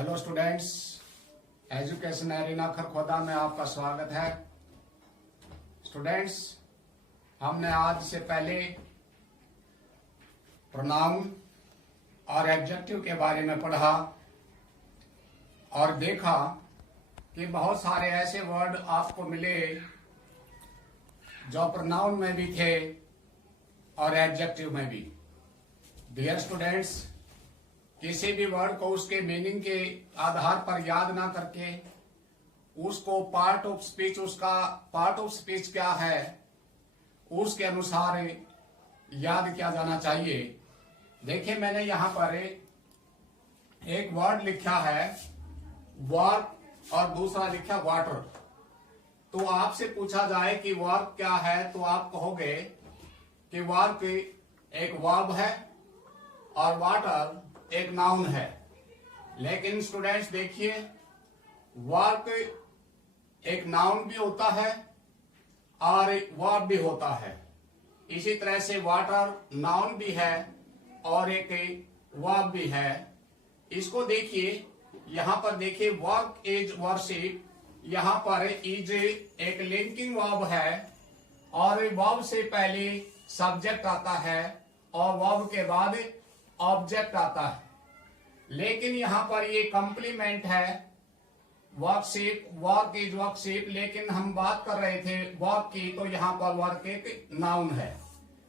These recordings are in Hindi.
Hello students, education arena Kharkhoda में आपका स्वागत है। स्टूडेंट्स, हमने आज से पहले प्रोनाउन और एडजेक्टिव के बारे में पढ़ा और देखा कि बहुत सारे ऐसे वर्ड आपको मिले जो प्रोनाउन में भी थे और एडजेक्टिव में भी। डियर स्टूडेंट्स, किसी भी वर्ड को उसके मीनिंग के आधार पर याद ना करके उसको पार्ट ऑफ स्पीच क्या है उसके अनुसार याद किया जाना चाहिए। देखिए, मैंने यहाँ पर एक वर्ड लिखा है वर्क और दूसरा लिखा वाटर। तो आपसे पूछा जाए कि वर्क क्या है तो आप कहोगे कि वर्क एक वर्ब है और वाटर एक नाउन है। लेकिन स्टूडेंट्स देखिए, वर्क एक नाउन भी होता है और एक वर्ब भी होता है। इसी तरह से वाटर नाउन भी है और एक वर्ब भी है। इसको देखिए, यहाँ पर देखिए वर्क इज वर्शिप, यहाँ पर इज एक लिंकिंग वर्ब है और वर्ब से पहले सब्जेक्ट आता है और वर्ब के बाद ऑब्जेक्ट आता है। लेकिन यहाँ पर ये कॉम्प्लीमेंट है वर्कशिप, वर्क इज वर्कशिप, लेकिन हम बात कर रहे थे वर्क की, तो यहाँ पर वर्क एक नाउन है।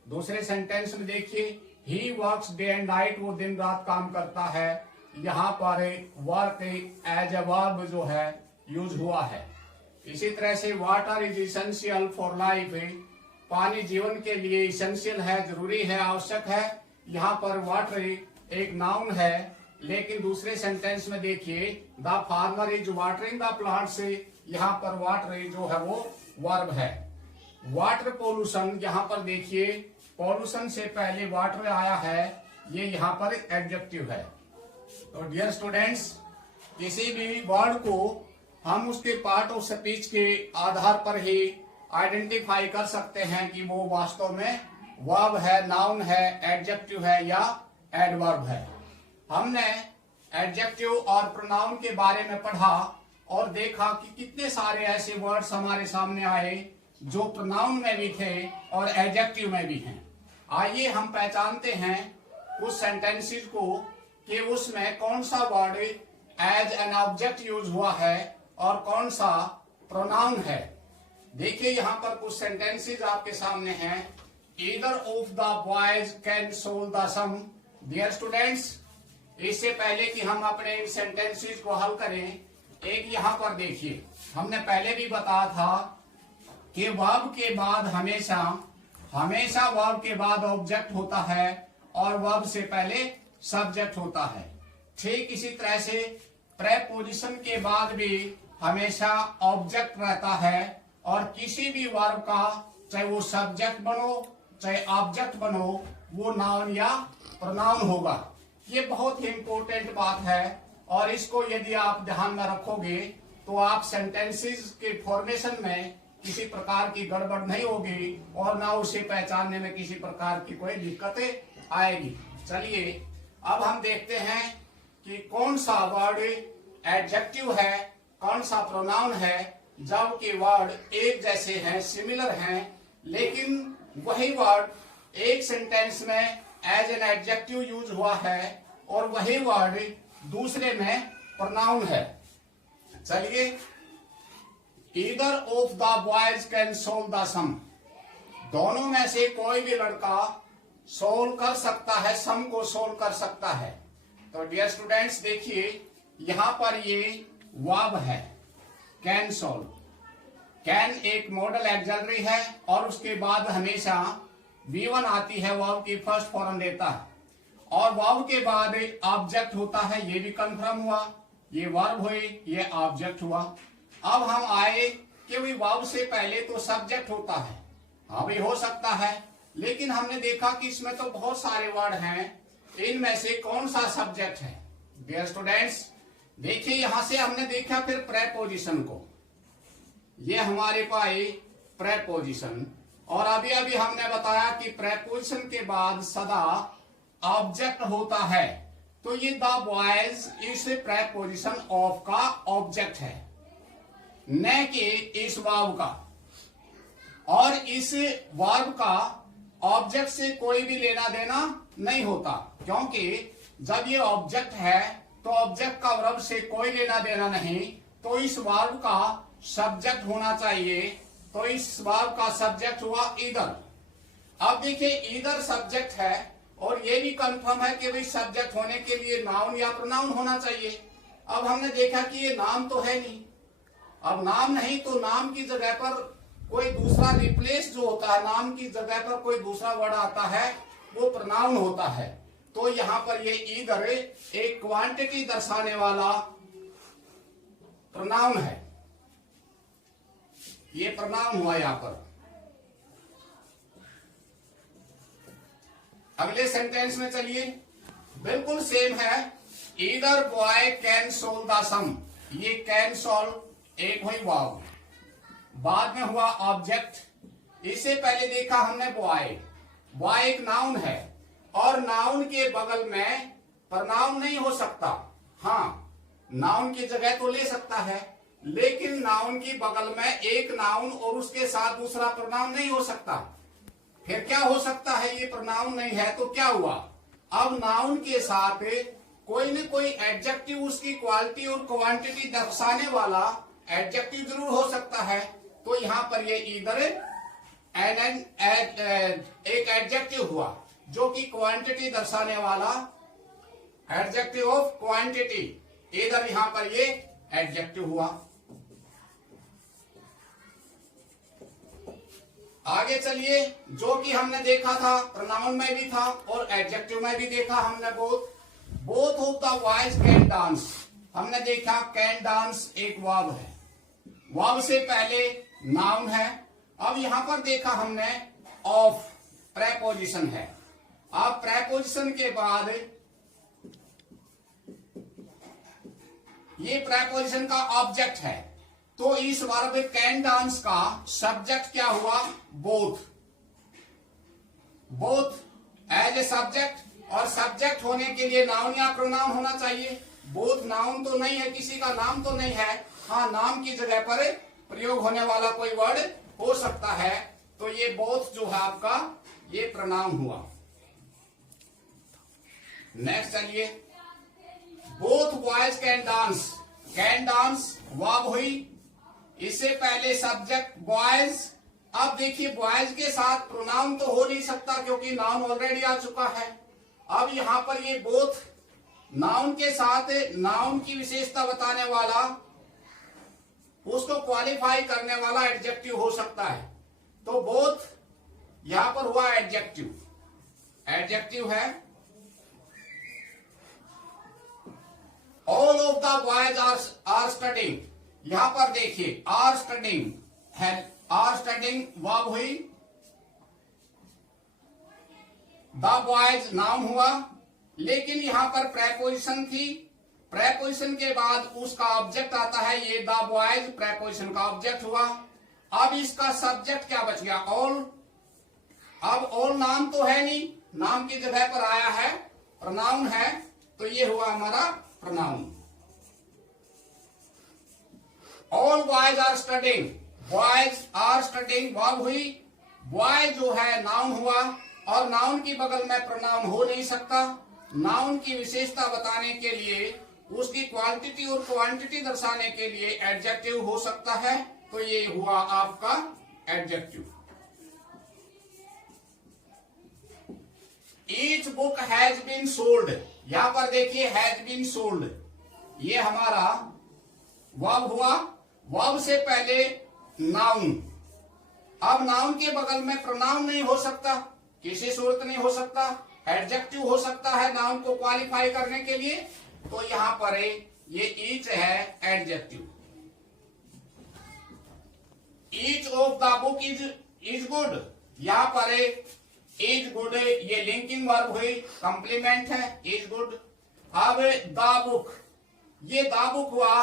दूसरे सेंटेंस में देखिए, he works day and night, वो दिन रात काम करता है। यहाँ पर वर्क एज ए वर्ब जो है यूज हुआ है। इसी तरह से water is essential for life, पानी जीवन के लिए इसेंशियल है, जरूरी है, आवश्यक है। यहाँ पर वाटर एक नाउन है, लेकिन दूसरे सेंटेंस में देखिए the farmer is watering the plants, यहाँ पर वाटर जो है वो वर्ब है। वाटर पोल्यूशन, यहाँ पर देखिए पोल्यूशन से पहले वाटर आया है, ये यहाँ पर एडजेक्टिव है। तो डियर स्टूडेंट्स, किसी भी वर्ड को हम उसके पार्ट ऑफ स्पीच के आधार पर ही आइडेंटिफाई कर सकते हैं कि वो वास्तव में वर्ब है, नाउन है, एडजेक्टिव है या एडवर्ब है। हमने एडजेक्टिव और प्रोनाउन के बारे में पढ़ा और देखा कि कितने सारे ऐसे वर्ड्स हमारे सामने आए जो प्रोनाउन में भी थे और एडजेक्टिव में भी हैं। आइए हम पहचानते हैं उस सेंटेंसेस को कि उसमें कौन सा word as an object use हुआ है और कौन सा प्रोनाउन है। देखिए, यहाँ पर कुछ सेंटेंसेस आपके सामने हैं। Either of the boys can solve the sum. Dear students, इससे पहले कि हम अपने इन सेंटेंसेस को हल करें, एक यहाँ पर देखिए, हमने पहले भी बताया था कि वर्ब के बाद हमेशा वर्ब के बाद ऑब्जेक्ट होता है और वर्ब से पहले सब्जेक्ट होता है। ठीक इसी तरह से प्रेपोजिशन के बाद भी हमेशा ऑब्जेक्ट रहता है और किसी भी वर्ब का चाहे वो सब्जेक्ट बनो चाहे ऑब्जेक्ट बनो, वो नाउन या प्रोनाउन होगा। ये बहुत ही इंपॉर्टेंट बात है और इसको यदि आप ध्यान में रखोगे तो आप सेंटेंसेस के फॉर्मेशन में किसी प्रकार की गड़बड़ नहीं होगी और ना उसे पहचानने में किसी प्रकार की कोई दिक्कत आएगी। चलिए अब हम देखते हैं कि कौन सा वर्ड एडजेक्टिव है, कौन सा प्रोनाउन है, जबकि वर्ड एक जैसे हैं, सिमिलर हैं, लेकिन वही वर्ड एक सेंटेंस में एज एन एडजेक्टिव यूज हुआ है और वही वर्ड दूसरे में प्रोनाउन है। चलिए, either of the boys can solve the sum, दोनों में से कोई भी लड़का सोल्व कर सकता है, सम को सोल्व कर सकता है। तो डियर स्टूडेंट्स देखिए, यहां पर ये वर्ब है कैन सोल्व। कैन एक मॉडल ऑक्सिलरी है और उसके बाद हमेशा V1 आती है, वर्ब की फर्स्ट फॉर्म देता है और वर्ब के बाद ऑब्जेक्ट होता है। ये भी कंफर्म हुआ, ये वर्ब हुई, ये ऑब्जेक्ट हुआ। अब हम आए कि भाई वर्ब से पहले तो सब्जेक्ट होता है। हाँ भाई, हो सकता है, लेकिन हमने देखा कि इसमें तो बहुत सारे वर्ड हैं, इनमें से कौन सा सब्जेक्ट है। डियर स्टूडेंट्स देखिए, यहां से हमने देखा फिर प्रेपोजिशन को, ये हमारे पाए प्रेपोजिशन, और अभी अभी हमने बताया कि प्रेपोजिशन के बाद सदा ऑब्जेक्ट होता है तो ये द बॉयज इस प्रेपोजिशन ऑफ का ऑब्जेक्ट है, न कि इस वर्ब का। और इस वर्ब का ऑब्जेक्ट से कोई भी लेना देना नहीं होता, क्योंकि जब ये ऑब्जेक्ट है तो ऑब्जेक्ट का वर्ब से कोई लेना देना नहीं, तो इस वर्ब का सब्जेक्ट होना चाहिए। तो इस वर्ब का सब्जेक्ट हुआ ईदर। अब देखिए ईदर सब्जेक्ट है और ये भी कंफर्म है कि भाई सब्जेक्ट होने के लिए नाउन या प्रोनाउन होना चाहिए। अब हमने देखा कि ये नाम तो है नहीं। अब नाम नहीं तो नाम की जगह पर कोई दूसरा रिप्लेस जो होता है, नाम की जगह पर कोई दूसरा वर्ड आता है, वो प्रोनाउन होता है। तो यहां पर ये ईदर एक क्वांटिटी दर्शाने वाला प्रोनाउन है, ये प्रोनाउन हुआ यहां पर। अगले सेंटेंस में चलिए, बिल्कुल सेम है। Either boy can solve the sum, ये कैन सोल्व एक हुई वर्ब, बाद में हुआ ऑब्जेक्ट। इससे पहले देखा हमने बॉय, बॉय एक नाउन है और नाउन के बगल में प्रोनाउन नहीं हो सकता। हाँ, नाउन की जगह तो ले सकता है, लेकिन नाउन की बगल में एक नाउन और उसके साथ दूसरा प्रोनाउन नहीं हो सकता। फिर क्या हो सकता है, ये प्रोनाउन नहीं है तो क्या हुआ, अब नाउन के साथ कोई न कोई एडजेक्टिव उसकी क्वालिटी और क्वांटिटी दर्शाने वाला एडजेक्टिव जरूर हो सकता है। तो यहां पर ये इधर एक एडजेक्टिव हुआ जो कि क्वांटिटी दर्शाने वाला एडजेक्टिव ऑफ क्वांटिटी, इधर यहां पर ये एडजेक्टिव हुआ। आगे चलिए, जो कि हमने देखा था प्रोनाउन में भी था और एडजेक्टिव में भी देखा हमने, both of the boys can dance. हमने देखा कैन डांस एक वर्ब है, वर्ब से पहले नाउन है। अब यहां पर देखा हमने ऑफ प्रेपोजिशन है। अब प्रेपोजिशन के बाद ये प्रेपोजिशन का ऑब्जेक्ट है, तो इस वर्ब कैन डांस का सब्जेक्ट क्या हुआ, both. Both as a subject, और सब्जेक्ट होने के लिए नाउन या प्रोनाउन होना चाहिए। बोथ नाउन तो नहीं है, किसी का नाम तो नहीं है। हाँ, नाम की जगह पर प्रयोग होने वाला कोई वर्ड हो सकता है। तो ये बोथ जो है आपका ये प्रोनाउन हुआ। नेक्स्ट चलिए, both boys can dance, can dance verb हुई, इससे पहले सब्जेक्ट बॉयज। अब देखिए बॉयज के साथ प्रोनाउन तो हो नहीं सकता क्योंकि नाउन ऑलरेडी आ चुका है। अब यहां पर ये बोथ नाउन के साथ नाउन की विशेषता बताने वाला, उसको क्वालिफाई करने वाला एडजेक्टिव हो सकता है। तो बोथ यहां पर हुआ एडजेक्टिव, एडजेक्टिव है। All of the boys are studying, यहां पर देखिए आर स्टडिंग है, आर स्टडिंग वर्ब हुई, द बॉयज नाउन हुआ, लेकिन यहां पर प्रेपोजिशन थी। प्रेपोजिशन के बाद उसका ऑब्जेक्ट आता है, ये द बॉयज प्रेपोजिशन का ऑब्जेक्ट हुआ। अब इसका सब्जेक्ट क्या बच गया, ऑल। अब ऑल नाम तो है नहीं, नाम की जगह पर आया है, प्रोनाउन है, तो ये हुआ हमारा pronoun. All boys are studying, boys are studying verb हुई, बॉय जो है नाउन हुआ, और नाउन की बगल में प्रोनाउन हो नहीं सकता। नाउन की विशेषता बताने के लिए, उसकी क्वांटिटी और क्वांटिटी दर्शाने के लिए एडजेक्टिव हो सकता है। तो ये हुआ आपका adjective. Each book has been sold, यहां पर देखिए हैज बीन सोल्ड, ये हमारा वर्ब हुआ, वर्ब से पहले नाउन। अब नाउन के बगल में प्रोनाउन नहीं हो सकता, किसी सूरत नहीं हो सकता, एडजेक्टिव हो सकता है नाउन को क्वालिफाई करने के लिए। तो यहां पर ये ईच है adjective. Each of the book is good, यहां पर इज गुड ये लिंकिंग वर्ब हुई, कंप्लीमेंट है, इज गुड। अब द बुक, ये द बुक हुआ,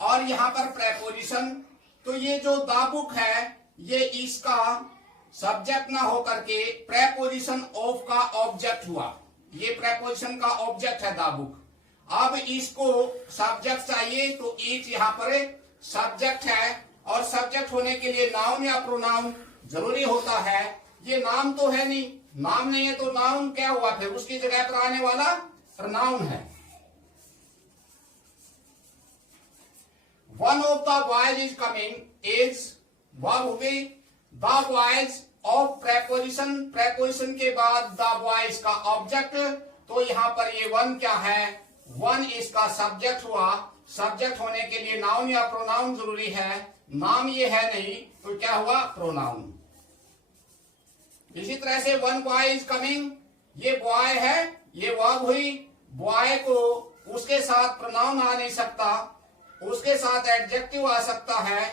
और यहां पर प्रेपोजिशन, तो ये जो द बुक है ये इसका सब्जेक्ट ना होकर के प्रेपोजिशन ऑफ का ऑब्जेक्ट हुआ। ये प्रेपोजिशन का ऑब्जेक्ट है द बुक। अब इसको सब्जेक्ट चाहिए तो ईच यहाँ पर सब्जेक्ट है, और सब्जेक्ट होने के लिए नाउन या प्रोनाउन जरूरी होता है। ये नाम तो है नहीं, नाम नहीं है तो नाउन क्या हुआ, फिर उसकी जगह पर आने वाला प्रोनाउन है। One of the boys is coming is verb हो गई। The boys of preposition, preposition के बाद द बॉयज का ऑब्जेक्ट, तो यहां पर ये वन क्या है, वन इसका सब्जेक्ट हुआ। सब्जेक्ट होने के लिए नाउन या प्रोनाउन जरूरी है, नाम ये है नहीं तो क्या हुआ, प्रोनाउन। इसी तरह से वन बॉय इज कमिंग, ये बॉय है, ये वर्ब हुई। बॉय को उसके साथ प्रोनाउन आ नहीं सकता, उसके साथ एडजेक्टिव आ सकता है,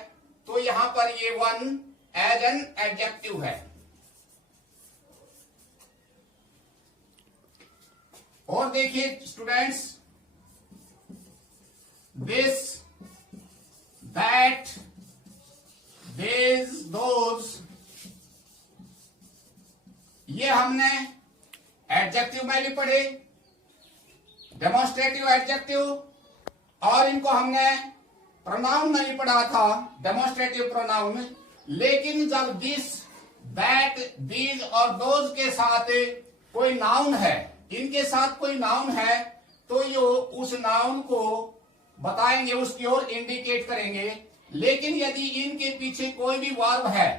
तो यहां पर ये वन एज एन एडजेक्टिव है। और देखिए students, this, that, this, those, ये हमने एडजेक्टिव में भी पढ़े, डेमोन्स्ट्रेटिव एडजेक्टिव, और इनको हमने प्रोनाउन में भी पढ़ा था, डेमोन्स्ट्रेटिव प्रोनाउन। लेकिन जब दिस, दैट, दीज और दोज के साथ कोई नाउन है, इनके साथ कोई नाउन है, तो यो उस नाउन को बताएंगे, उसकी ओर इंडिकेट करेंगे। लेकिन यदि इनके पीछे कोई भी वर्ब है,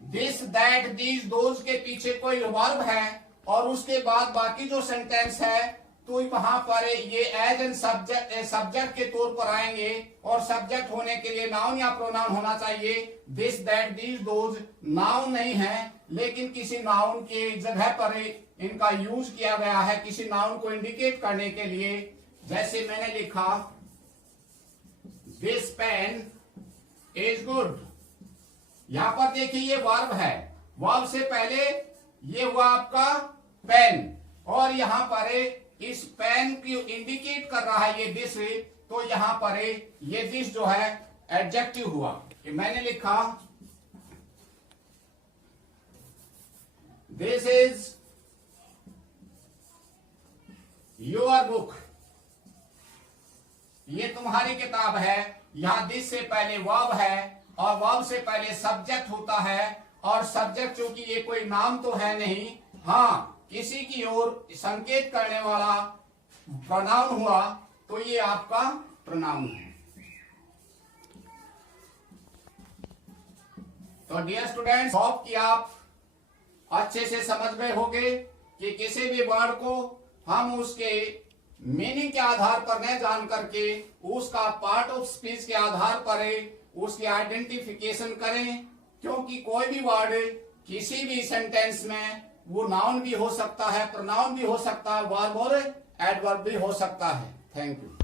दिस, दैट, दीज, दोज के पीछे कोई वर्ब है, और उसके बाद बाकी जो सेंटेंस है, तो वहां पर ये एज एन सब्जेक्ट के तौर पर आएंगे, और सब्जेक्ट होने के लिए नाउन या प्रोनाउन होना चाहिए। This, that, these, those noun नहीं है, लेकिन किसी नाउन के जगह पर इनका यूज किया गया है, किसी नाउन को इंडिकेट करने के लिए। जैसे मैंने लिखा दिस पेन इज गुड, यहां पर देखिए ये वर्ब है, वर्ब से पहले ये हुआ आपका पेन, और यहां पर इस पेन की इंडिकेट कर रहा है ये दिस, तो यहां पर ये दिस जो है एडजेक्टिव हुआ। कि मैंने लिखा दिस इज योर बुक, ये तुम्हारी किताब है। यहां दिस से पहले वर्ब है, और वर्ब से पहले सब्जेक्ट होता है, और सब्जेक्ट चूंकि ये कोई नाम तो है नहीं, हाँ किसी की ओर संकेत करने वाला प्रोनाउन हुआ, तो ये आपका प्रोनाउन है। तो डियर स्टूडेंट्स, होप कि आप अच्छे से समझ गए होंगे कि किसी भी वर्ड को हम उसके मीनिंग के आधार पर न जान करके उसका पार्ट ऑफ स्पीच के आधार पर उसकी आइडेंटिफिकेशन करें, क्योंकि कोई भी वर्ड किसी भी सेंटेंस में वो नाउन भी हो सकता है, प्रोनाउन भी हो सकता है, वर्ब और एडवर्ब भी हो सकता है। Thank you.